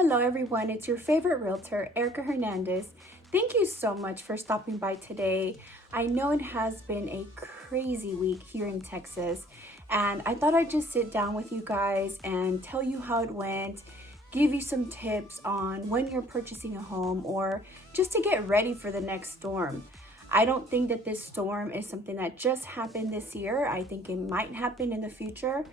Hello everyone, it's your favorite realtor, Erica Hernandez. Thank you so much for stopping by today. I know it has been a crazy week here in Texas, and I thought I'd just sit down with you guys and tell you how it went, give you some tips on when you're purchasing a home or just to get ready for the next storm. I don't think that this storm is something that just happened this year. I think it might happen in the future.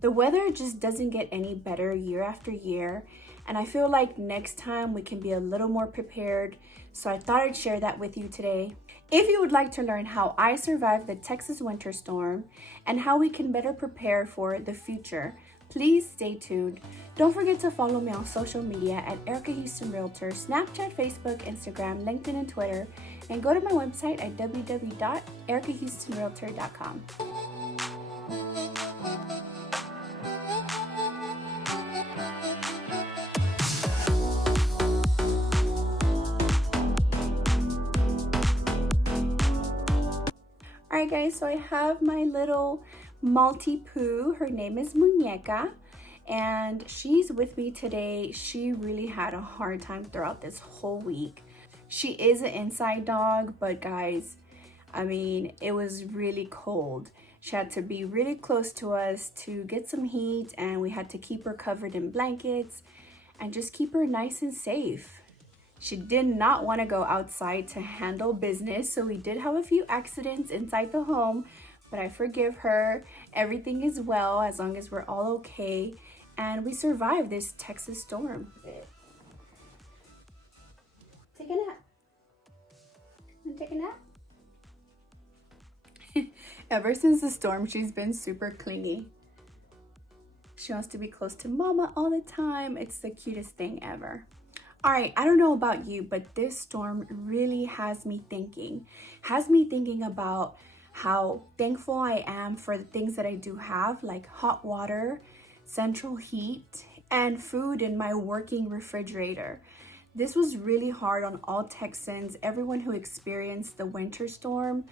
The weather just doesn't get any better year after year, and I feel like next time we can be a little more prepared, so I thought I'd share that with you today. If you would like to learn how I survived the Texas winter storm and how we can better prepare for the future, please stay tuned. Don't forget to follow me on social media at Erica Houston Realtor, Snapchat, Facebook, Instagram, LinkedIn, and Twitter, and go to my website at www.erikahoustonrealtor.com. Alright guys, so I have my little Maltipoo. Her name is Muñeca, and she's with me today. She really had a hard time throughout this whole week. She is an inside dog, but guys, I mean, it was really cold. She had to be really close to us to get some heat, and we had to keep her covered in blankets and just keep her nice and safe. She did not want to go outside to handle business, so we did have a few accidents inside the home, but I forgive her. Everything is well as long as we're all okay, and we survived this Texas storm. Take a nap. Want to take a nap? Ever since the storm, she's been super clingy. She wants to be close to mama all the time. It's the cutest thing ever. All right, I don't know about you, but this storm really has me thinking about how thankful I am for the things that I do have, like hot water, central heat, and food in my working refrigerator. This was really hard on all Texans, everyone who experienced the winter storm.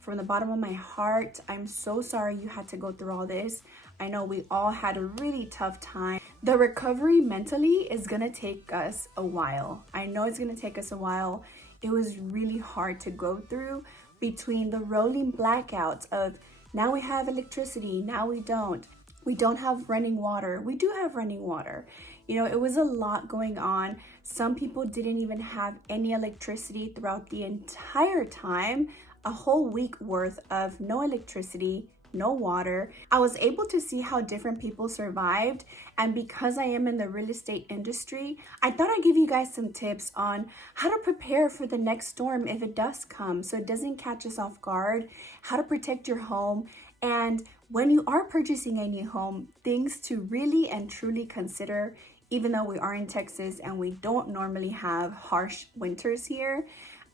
From the bottom of my heart, I'm so sorry you had to go through all this. I know we all had a really tough time. The recovery mentally is gonna take us a while. I know it's gonna take us a while. It was really hard to go through between the rolling blackouts of now we have electricity, now we don't. We don't have running water. We do have running water. You know, it was a lot going on. Some people didn't even have any electricity throughout the entire time. A whole week worth of no electricity, no water. I was able to see how different people survived, and because I am in the real estate industry, I thought I'd give you guys some tips on how to prepare for the next storm if it does come so it doesn't catch us off guard, how to protect your home, and when you are purchasing a new home, things to really and truly consider. Even though we are in Texas and we don't normally have harsh winters here,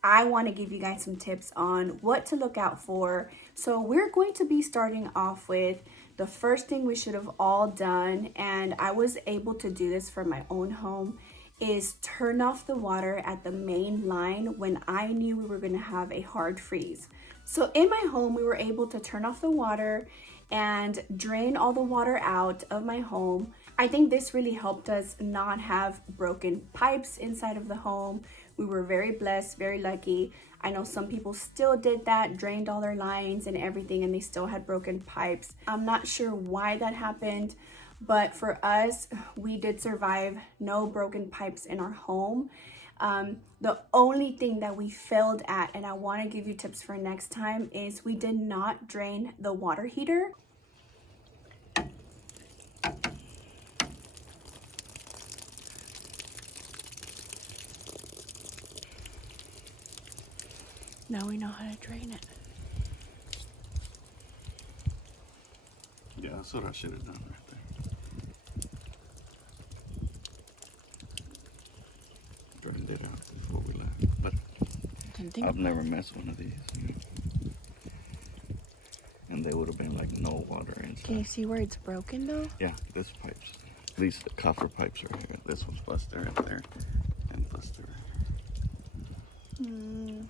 I want to give you guys some tips on what to look out for. So we're going to be starting off with the first thing we should have all done, and I was able to do this for my own home, is turn off the water at the main line when I knew we were going to have a hard freeze. So in my home, we were able to turn off the water and drain all the water out of my home. I think this really helped us not have broken pipes inside of the home. We were very blessed, very lucky. I know some people still did that, drained all their lines and everything, and they still had broken pipes. I'm not sure why that happened, but for us, we did survive. No broken pipes in our home. The only thing that we failed at, and I want to give you tips for next time, is we did not drain the water heater. Now we know how to drain it. Yeah, that's what I should have done right there. Drained it out before we left. But I've never messed one of these. You know? And they would have been like no water inside. Can you see where it's broken though? Yeah, this pipe's, these copper pipes are here. This one's busted right there and busted right here.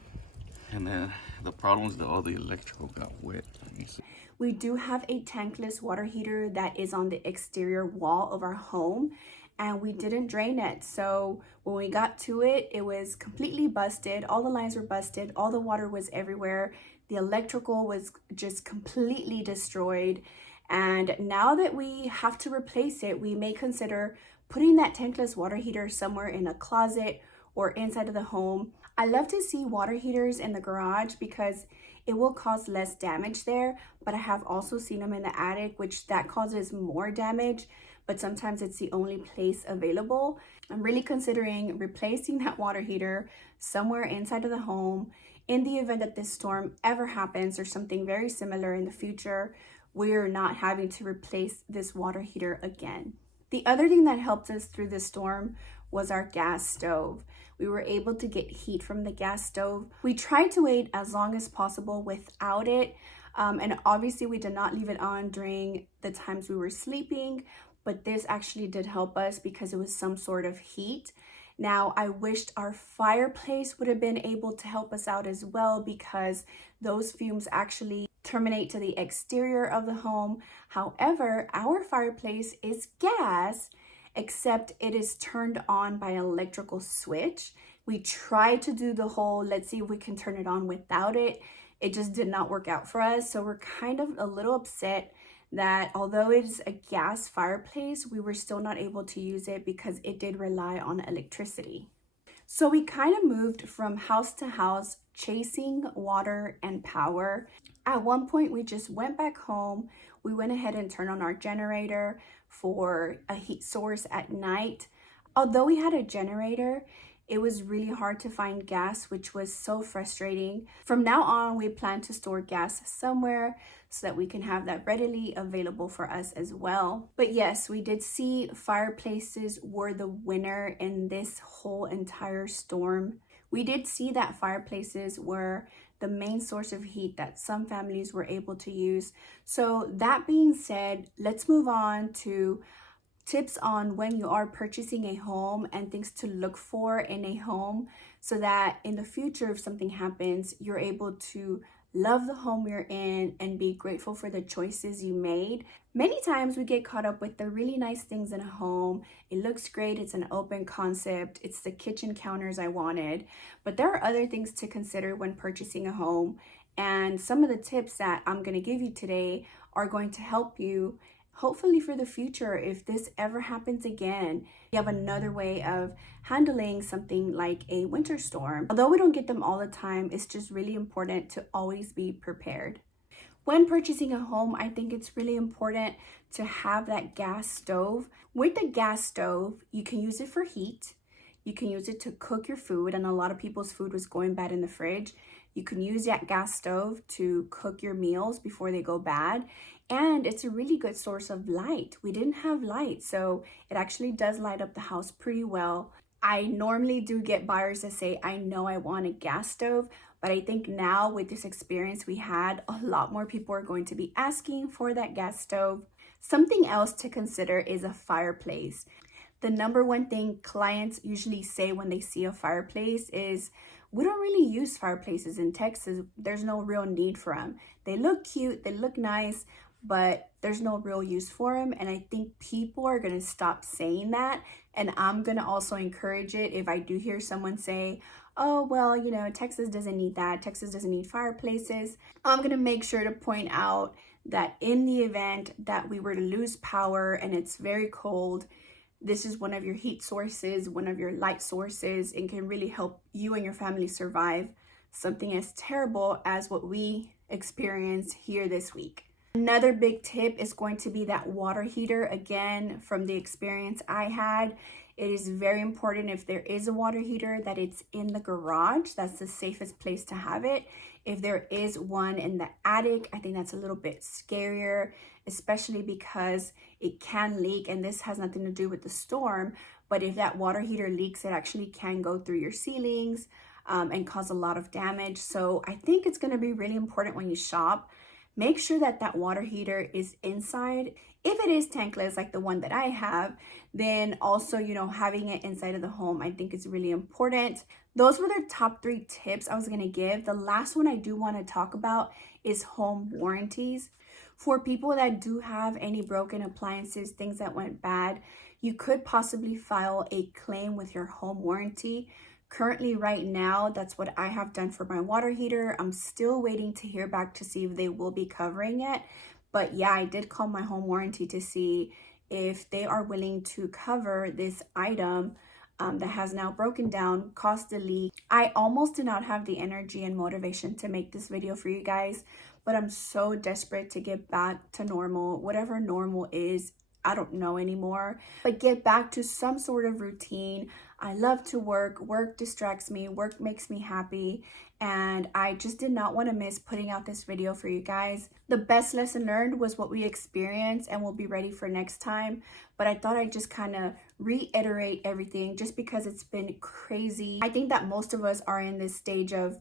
And then the problem is that all the electrical got wet. You see. We do have a tankless water heater that is on the exterior wall of our home, and we didn't drain it. So when we got to it, it was completely busted. All the lines were busted. All the water was everywhere. The electrical was just completely destroyed. And now that we have to replace it, we may consider putting that tankless water heater somewhere in a closet or inside of the home. I love to see water heaters in the garage because it will cause less damage there, but I have also seen them in the attic, which that causes more damage, but sometimes it's the only place available. I'm really considering replacing that water heater somewhere inside of the home. In the event that this storm ever happens or something very similar in the future, we're not having to replace this water heater again. The other thing that helped us through this storm was our gas stove. We were able to get heat from the gas stove. We tried to wait as long as possible without it. And obviously we did not leave it on during the times we were sleeping, but this actually did help us because it was some sort of heat. Now, I wished our fireplace would have been able to help us out as well because those fumes actually terminate to the exterior of the home. However, our fireplace is gas, except it is turned on by an electrical switch. We tried to do the whole, let's see if we can turn it on without it. It just did not work out for us. So we're kind of a little upset that although it's a gas fireplace, we were still not able to use it because it did rely on electricity. So we kind of moved from house to house, chasing water and power. At one point, we just went back home. We went ahead and turned on our generator for a heat source at night. Although we had a generator, it was really hard to find gas, which was so frustrating. From now on, we plan to store gas somewhere so that we can have that readily available for us as well. But yes, we did see fireplaces were the winner in this whole entire storm. We did see that fireplaces were the main source of heat that some families were able to use. So that being said, let's move on to tips on when you are purchasing a home and things to look for in a home so that in the future, if something happens, you're able to love the home you're in and be grateful for the choices you made. Many times we get caught up with the really nice things in a home. It looks great, it's an open concept, it's the kitchen counters I wanted, but there are other things to consider when purchasing a home. And some of the tips that I'm going to give you today are going to help you hopefully for the future. If this ever happens again, you have another way of handling something like a winter storm. Although we don't get them all the time, it's just really important to always be prepared. When purchasing a home, I think it's really important to have that gas stove. With the gas stove, you can use it for heat. You can use it to cook your food, and a lot of people's food was going bad in the fridge. You can use that gas stove to cook your meals before they go bad. And it's a really good source of light. We didn't have light, so it actually does light up the house pretty well. I normally do get buyers that say, I know I want a gas stove, but I think now with this experience we had, a lot more people are going to be asking for that gas stove. Something else to consider is a fireplace. The number one thing clients usually say when they see a fireplace is, we don't really use fireplaces in Texas. There's no real need for them. They look cute, they look nice, but there's no real use for them. And I think people are going to stop saying that. And I'm going to also encourage it if I do hear someone say, oh, well, you know, Texas doesn't need that. Texas doesn't need fireplaces. I'm going to make sure to point out that in the event that we were to lose power and it's very cold, this is one of your heat sources, one of your light sources, and can really help you and your family survive something as terrible as what we experienced here this week. Another big tip is going to be that water heater. Again, from the experience I had, it is very important if there is a water heater that it's in the garage. That's the safest place to have it. If there is one in the attic, I think that's a little bit scarier, especially because it can leak, and this has nothing to do with the storm, but if that water heater leaks, it actually can go through your ceilings and cause a lot of damage. So I think it's going to be really important when you shop. Make sure that that water heater is inside. If it is tankless, like the one that I have, then also, you know, having it inside of the home, I think is really important. Those were the top 3 tips I was going to give. The last one I do want to talk about is home warranties. For people that do have any broken appliances, things that went bad, you could possibly file a claim with your home warranty. Currently, right now, that's what I have done for my water heater. I'm still waiting to hear back to see if they will be covering it. But yeah, I did call my home warranty to see if they are willing to cover this item that has now broken down, caused a leak. I almost did not have the energy and motivation to make this video for you guys, but I'm so desperate to get back to normal. Whatever normal is, I don't know anymore, but get back to some sort of routine. I love to work. Work distracts me. Work makes me happy. And I just did not want to miss putting out this video for you guys. The best lesson learned was what we experienced, and we'll be ready for next time. But I thought I'd just kind of reiterate everything just because it's been crazy. I think that most of us are in this stage of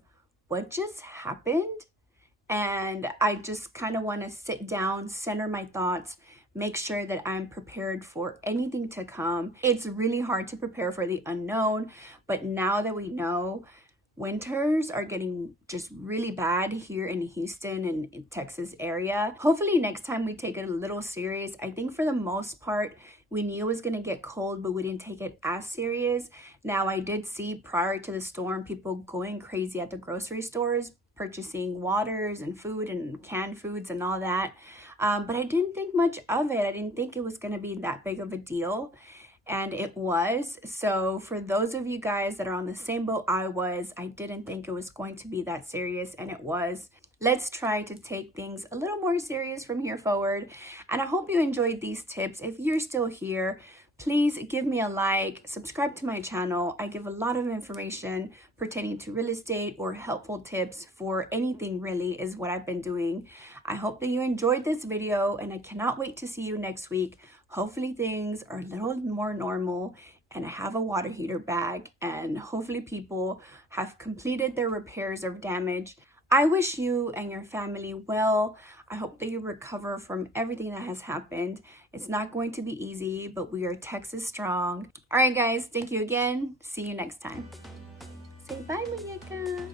what just happened? And I just kind of want to sit down, center my thoughts, make sure that I'm prepared for anything to come. It's really hard to prepare for the unknown, but now that we know, winters are getting just really bad here in Houston and in Texas area. Hopefully next time we take it a little serious. I think for the most part, we knew it was going to get cold, but we didn't take it as serious. Now, I did see prior to the storm, people going crazy at the grocery stores, purchasing waters and food and canned foods and all that. But I didn't think much of it. I didn't think it was going to be that big of a deal. And it was. So for those of you guys that are on the same boat I was, I didn't think it was going to be that serious, and it was. Let's try to take things a little more serious from here forward. And I hope you enjoyed these tips. If you're still here, please give me a like, subscribe to my channel. I give a lot of information pertaining to real estate or helpful tips for anything really is what I've been doing. I hope that you enjoyed this video, and I cannot wait to see you next week. Hopefully things are a little more normal and I have a water heater back, and hopefully people have completed their repairs of damage. I wish you and your family well. I hope that you recover from everything that has happened. It's not going to be easy, but we are Texas strong. All right, guys, thank you again. See you next time. Say bye, muñeca.